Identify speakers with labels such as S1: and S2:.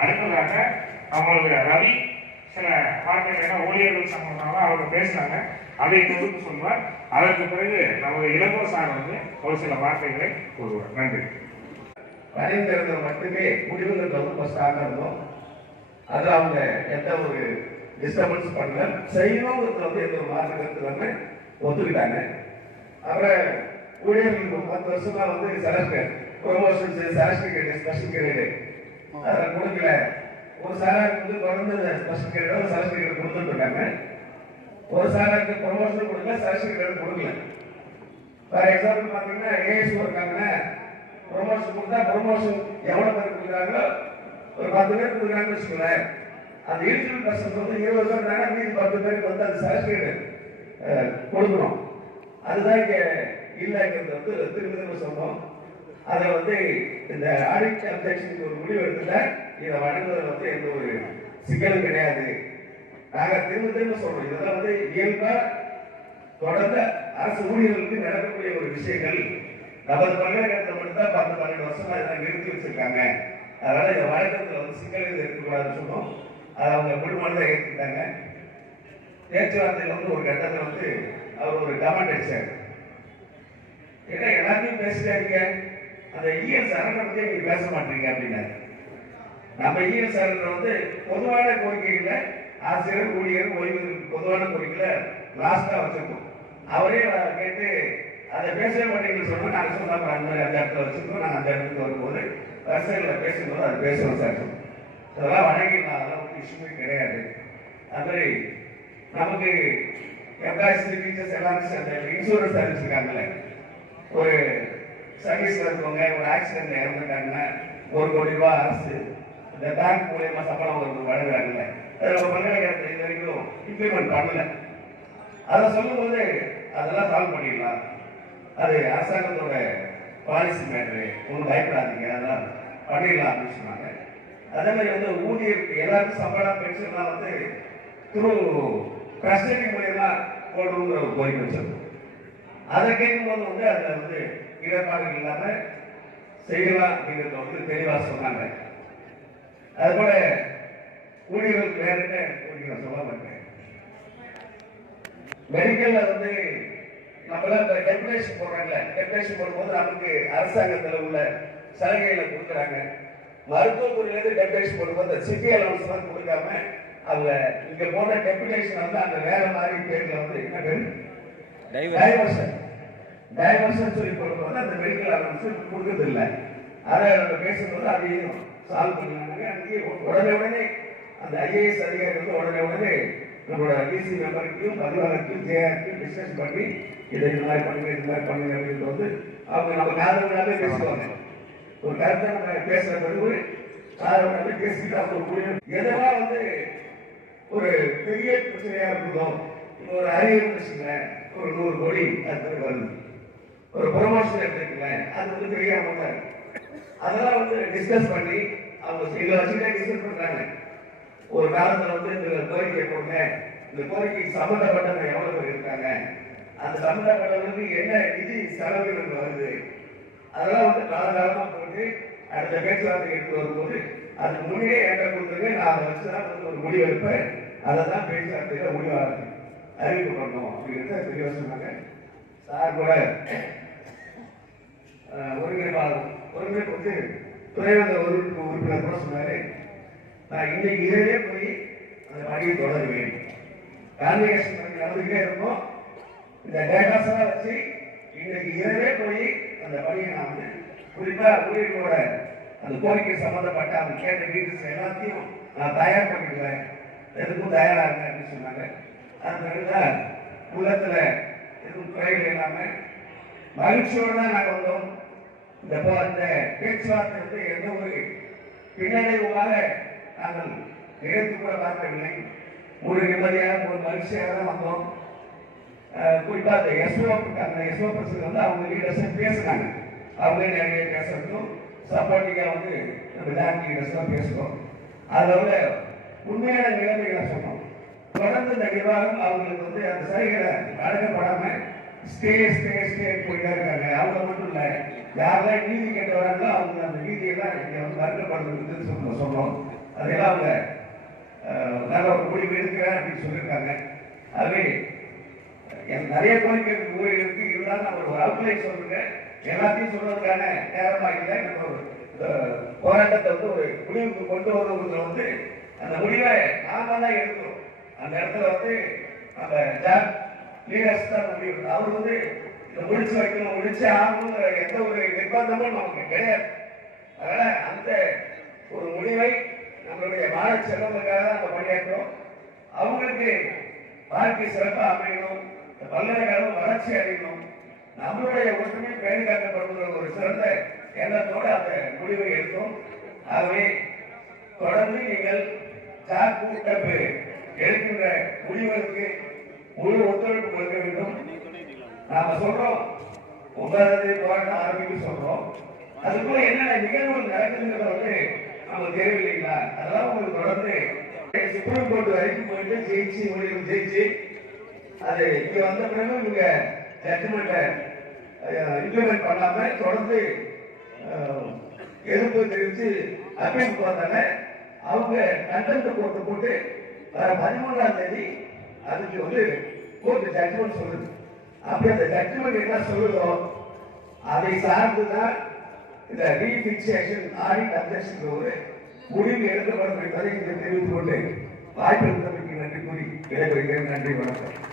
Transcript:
S1: அடுத்ததாக அவங்களுக்கு ரவி சில வார்த்தைகள் ஊழியர்கள் சம்பந்தமாக அவங்க பேசுறாங்க. அதை தொகுத்து சொல்வார் அதற்கு பிறகு நமது இளங்கோ சார் வந்து ஒரு சில வார்த்தைகளை கூறுவார். நன்றி.
S2: வரைந்திருந்தது மட்டுமே முடிவுகள் ரொம்ப ஸ்ட்ராங்காக இருந்தோம் அது அவங்க எந்த ஒரு டிஸ்டர்பன்ஸ் பண்ணல. செய்யணுங்கிறது வந்து எந்த ஒரு மாற்று கருத்து வந்து ஒத்துக்கிட்டாங்க. அப்புறம் ஊழியர்களுக்கு பத்து வருஷமா வந்து select promotions select special grade அதை கொடுக்கல. ஒரு சாராருக்கு வந்து தொடர்ந்து ஸ்பெஷல் கிரேடு செலக்ட் ஒரு சாராருக்கு ப்ரொமோஷன் கொடுக்கல செலக்ட் கொடுக்கல. ஃபார் எக்ஸாம்பிள் பார்த்தீங்கன்னா ஏஎஸ் இருக்காங்க ப்ரொமோஷன் கொடுத்தா ப்ரொமோஷன் எவ்வளோ பேர் கொடுக்குறாங்களோ ஒரு பத்து பேர் கொடுக்குறாங்கன்னு வச்சுக்கோங்களேன். அந்த எலிஜிபிள் பர்சன்ஸ் வந்து இருபது பேர் இருந்தாங்க மீதி பத்து பேருக்கு வந்து அது சர்டிஃபிகேட் கொடுக்குறோம் அதுதான் இங்கே இல்லைங்கிறது வந்து திரும்ப திரும்ப சொன்னோம். அதை வந்து இந்த ஆடிட் அப்ஜெக்ஷனுக்கு ஒரு முடிவு எடுத்துல இதை வழங்குவதில் வந்து எந்த ஒரு சிக்கலும் கிடையாது. நாங்கள் திரும்ப திரும்ப சொல்றோம் இதெல்லாம் வந்து இயல்பா தொடர்ந்து அரசு ஊழியர்களுக்கு நடக்கக்கூடிய ஒரு விஷயங்கள். நமது பல்கலைக்கழகத்தில் மட்டும்தான் பத்து பன்னெண்டு வருஷமா இதெல்லாம் நிறுத்தி வச்சிருக்காங்க. அதனால இந்த வழக்கத்தில் வந்து சிக்கல் இருக்கக்கூடாதுன்னு சொன்னோம் அதை அவங்க முழுமனதை ஏற்றுக்கிட்டாங்க பேச்சுவார்த்தையில் வந்து ஒரு கட்டத்தில் வந்து அவர் ஒரு கமெண்ட் அடிச்சார். ஏன்னா எல்லாத்தையும் பேசிட்டாருங்க அந்த இஎஸ் அரண்டை பற்றி நீங்க பேச மாட்டீங்க அப்படின்னாரு. நம்ம இஎஸ் அரண்டை வந்து பொதுவான கோரிக்கைகளை ஆசிரியர் ஊழியர் ஓய்வு பொதுவான கோரிக்கைகளை லாஸ்டா வச்சிருக்கோம். அவரே கேட்டு அதை பேசவே மாட்டேங்கிற சொன்னால் நாங்கள் சொன்னோம் அந்த மாதிரி அந்த இடத்துல வச்சுருக்கோம். நாங்கள் அந்த இடத்துக்கு வரும்போது வரிசைகளில் பேசும்போது அதை பேசுவோம் சார். அதெல்லாம் வணங்கிடலாம் அதெல்லாம் ஒரு இஷ்யூமே கிடையாது. அது மாதிரி நமக்கு எம்ப்ளாயிஸ் டீச்சர்ஸ் எல்லாரும் அந்த இன்சூரன்ஸ் அறிவிச்சிருக்காங்களே ஒரு சர்வீஸ்ல இருக்கவங்க ஒரு ஆக்சிடென்ட்ல இறந்துட்டாங்கன்னா ஒரு கோடி ரூபாய் அரசு. இந்த பேங்க் மூலியமா சம்பளம் ஒரு வழங்குறாங்கல்ல அது பல்கலைக்கழகத்தில் இது வரைக்கும் இம்ப்ளிமெண்ட் பண்ணல. அதை சொல்லும்போது அதெல்லாம் சால்வ் பண்ணிடலாம். அது அரசாங்கத்தோட பாலிசி மேட்ரு ஒன்றும் பயப்படாதீங்க. அதெல்லாம் பண்ணிடலாம் அப்படின்னு சொன்னாங்க. அதே மாதிரி வந்து ஊழியருக்கு எல்லாருக்கும் சம்பளம் பென்ஷன்லாம் வந்து த்ரூ கஸ்டடி மூலியமா போடணுங்கிற ஒரு கோரிக்கை வச்சிருக்கோம். அதை கேட்கும்போது வந்து அதில் வந்து இடர்பாடுகள் இல்லாம செய்யலாம் அப்படிங்கிறத வந்து தெளிவாக சொன்னாங்க. அதுபோல ஊழியர்களுக்கு வேற என்ன கோரிக்கை நான் சொல்ல மாட்டேன். மெடிக்கல்ல வந்து நம்மளாம் இந்த டெப்ரேஷன் போடுறாங்கல்ல டெப்ரேஷன் போடும்போது நமக்கு அரசாங்கத்தில் உள்ள சலுகைகளை கொடுக்குறாங்க. மருத்துவத்துறையிலேருந்து டெப்ரேஷன் போடும்போது சிட்டி அலவன்ஸ்லாம் கொடுக்காம அவங்க இங்க போன டெபுடேஷன் வந்து அந்த வேற மாதிரி பேர்ல வந்து என்ன பேர்? டைவர்ஷன் டைவர்ஷன் சொல்லி வந்து அந்த மெடிக்கல் அலவன்ஸ் கொடுக்கறது இல்லை அதை நம்ம பேசும்போது அதையும் சால்வ் பண்ணாங்க அங்கேயே உடனே உடனே அந்த ஐஏஎஸ் அதிகாரி வந்து உடனே உடனே நம்மளோட டிசி மெம்பருக்கும் பதிவாளருக்கும் ஜேஆருக்கும் டிஸ்கஸ் பண்ணி இதை இந்த மாதிரி பண்ணுங்க இந்த மாதிரி பண்ணுங்க அப்படின்றது வந்து அவங்க நம்ம காதலாவே பேசுவாங்க. ஒரு கருத்தை நம்ம பேசுற பிறகு காதலாவே பேசிட்டு அவங்க முடியும் எதெல்லாம் வந்து ஒரு பெரிய பிரச்சனையாக இருக்குதோ ஒரு அறிவு பிரச்சனை ஒரு நூறு கோடி அது வருது. ஒரு ப்ரொமோஷன் எடுத்துக்கங்களேன். அது வந்து பெரிய அமௌண்ட் இருக்கு. அதெல்லாம் வந்து டிஸ்கஸ் பண்ணி அவங்க இதை வச்சுக்கிட்டே டிஸ்கஸ் பண்றாங்க. ஒரு காலத்துல வந்து இந்த கோரிக்கை போடுங்க. இந்த கோரிக்கைக்கு சம்பந்தப்பட்டவங்க எவ்வளவு பேர் இருக்காங்க? அந்த சம்பந்தப்பட்டவங்களுக்கு என்ன நிதி செலவுகள் வருது? அதெல்லாம் வந்து காலகாலமா போட்டு அடுத்த பேச்சுவார்த்தை எடுத்து வரும்போது அதுக்கு முன்னே என்கிட்ட கொடுத்துருங்க. நான் அதை வச்சு தான் வந்து ஒரு முடிவு எடுப்பேன். அதை தான் பேச்சுவார்த்தையில முடிவாக அறிவிப்பு பண்ணணும். அப்படிங்கிறத தெரிய சொன்னாங்க. சார் கூட ஒருங்கிணைப்பாளர் ஒருங்கிணைப்பு வந்து துறைவந்த ஒரு உறுப்பினர் கூட சொன்னாரு. நான் இன்னைக்கு இரவே போய் அந்த பணியை தொடருவேன். கான்வெகேஷன் பண்ணி நடந்துகிட்டே இருக்கும். இந்த டேட்டாஸ் எல்லாம் வச்சு இன்னைக்கு இரவே போய் அந்த பணியை நான் வந்து குறிப்பா ஊழியர்களோட அந்த கோரிக்கை சம்பந்தப்பட்ட அவங்க கேட்ட டீட்டெயில்ஸ் எல்லாத்தையும் நான் தயார் பண்ணிடுவேன் எதுக்கும் தயாராக இருக்கேன் அப்படின்னு சொன்னாங்க. அது குலத்தில் எதுவும் குறைகள் இல்லாம மகிழ்ச்சியோட தான் நாங்கள் வந்தோம். இந்த அந்த பேச்சுவார்த்தை வந்து எந்த ஒரு பின்னடைவுமாக நாங்கள் நினைத்து கூட பார்க்கவில்லை. ஒரு நிம்மதியாக ஒரு மகிழ்ச்சியாக தான் வந்தோம் குறிப்பாக அந்த எஸ்ஓ அந்த எஸ்ஓ பர்சன் வந்து அவங்க லீடர்ஸ் பேசுனாங்க. அவங்களே நிறைய பேசுறதும் சப்போர்ட்டிங்காக வந்து நம்ம லேண்ட் லீடர்ஸ் பேசுவோம். அதோட உண்மையான நிலைமைகளை சொன்னோம். தொடர்ந்து இந்த நிர்வாகம் அவங்களுக்கு வந்து அந்த சரிகளை வழங்கப்படாம ஸ்டே ஸ்டே ஸ்டே போயிட்டே இருக்காங்க. அவங்க மட்டும் இல்லை யாரெல்லாம் நீதி கேட்டு வராங்களோ அவங்க அந்த நீதியெல்லாம் இங்கே வந்து வழங்கப்படுறதுன்னு சொன்னோம் சொன்னோம். அதெல்லாம் அவங்க நல்ல ஒரு முடிவு எடுக்கிறேன் அப்படின்னு சொல்லியிருக்காங்க. ஆகவே எனக்கு நிறைய கோரிக்கை ஊரில் இருக்கு. இருந்தாலும் நம்ம ஒரு அவுட்லைன் சொல்லுங்க எல்லாத்தையும் சொல்றதுக்கான நேரமாக இல்லை. நம்ம ஒரு போராட்டத்தை வந்து ஒரு முடிவுக்கு கொண்டு வருவதில் வந்து அந்த முடிவை நாம தான் எடுக்கிறோம். அந்த இடத்துல வந்து நம்ம லீடர்ஸ் தான் முடிவு அவர் வந்து இதை முடிச்சு வைக்கணும் முடிச்சு ஆகணுங்கிற எந்த ஒரு நிர்பந்தமும் நமக்கு கிடையாது. அதனால அந்த ஒரு முடிவை நம்மளுடைய வாழ செல்வங்களுக்காக தான் நம்ம பணியாற்றுறோம் அவங்களுக்கு வாழ்க்கை சிறப்பாக அமையணும். இந்த பல்கலைக்கழகம் வளர்ச்சி அடையணும். நம்மளுடைய ஒற்றுமை பேணி காக்கப்படுகிற ஒரு சிறந்த எண்ணத்தோடு அந்த முடிவை எடுத்தோம். ஆகவே தொடர்ந்து நீங்கள் ஜாக் கூட்டமைப்பு எடுக்கின்ற முடிவுகளுக்கு முழு ஒத்துழைப்பு கொடுக்க வேண்டும். நாம சொல்றோம். ஒன்பதாவது போராட்டம் ஆரம்பிக்க சொல்றோம். அதுக்குள்ள என்னென்ன நிகழ்வுகள் நடக்குதுங்கிறத வந்து நமக்கு தெரியவில்லைங்களா அதெல்லாம் உங்களுக்கு தொடர்ந்து சுப்ரீம் கோர்ட் வரைக்கும் போயிட்டு ஜெயிச்சு ஊழியர்கள் ஜெயிச்சு அது இங்க வந்த பிறகு இவங்க ஜட்ஜ்மெண்ட்டை இம்ப்ளிமெண்ட் பண்ணாம தொடர்ந்து எதிர்ப்பு தெரிவித்து அப்பீல் போறாங்க அவங்க கண்டென்ட் போட்டு போட்டு வர பதிமூன்றாம் தேதி அதுக்கு வந்து கோர்ட் ஜட்ஜ்மெண்ட் சொல்லுது அப்படி அந்த ஜட்ஜ்மெண்ட் என்ன சொல்லுதோ அதை சார்ந்து தான் இந்த ரீபிக்சேஷன் ஆடிட் அப்ஜெக்ஷன் ஒரு முடிவு எடுக்கப்படும் என்பதை இங்கே தெரிவித்துக் கொண்டு வாய்ப்பு இருந்தமைக்கு நன்றி கூறி விடைபெறுகிறேன். நன்றி வணக்கம்.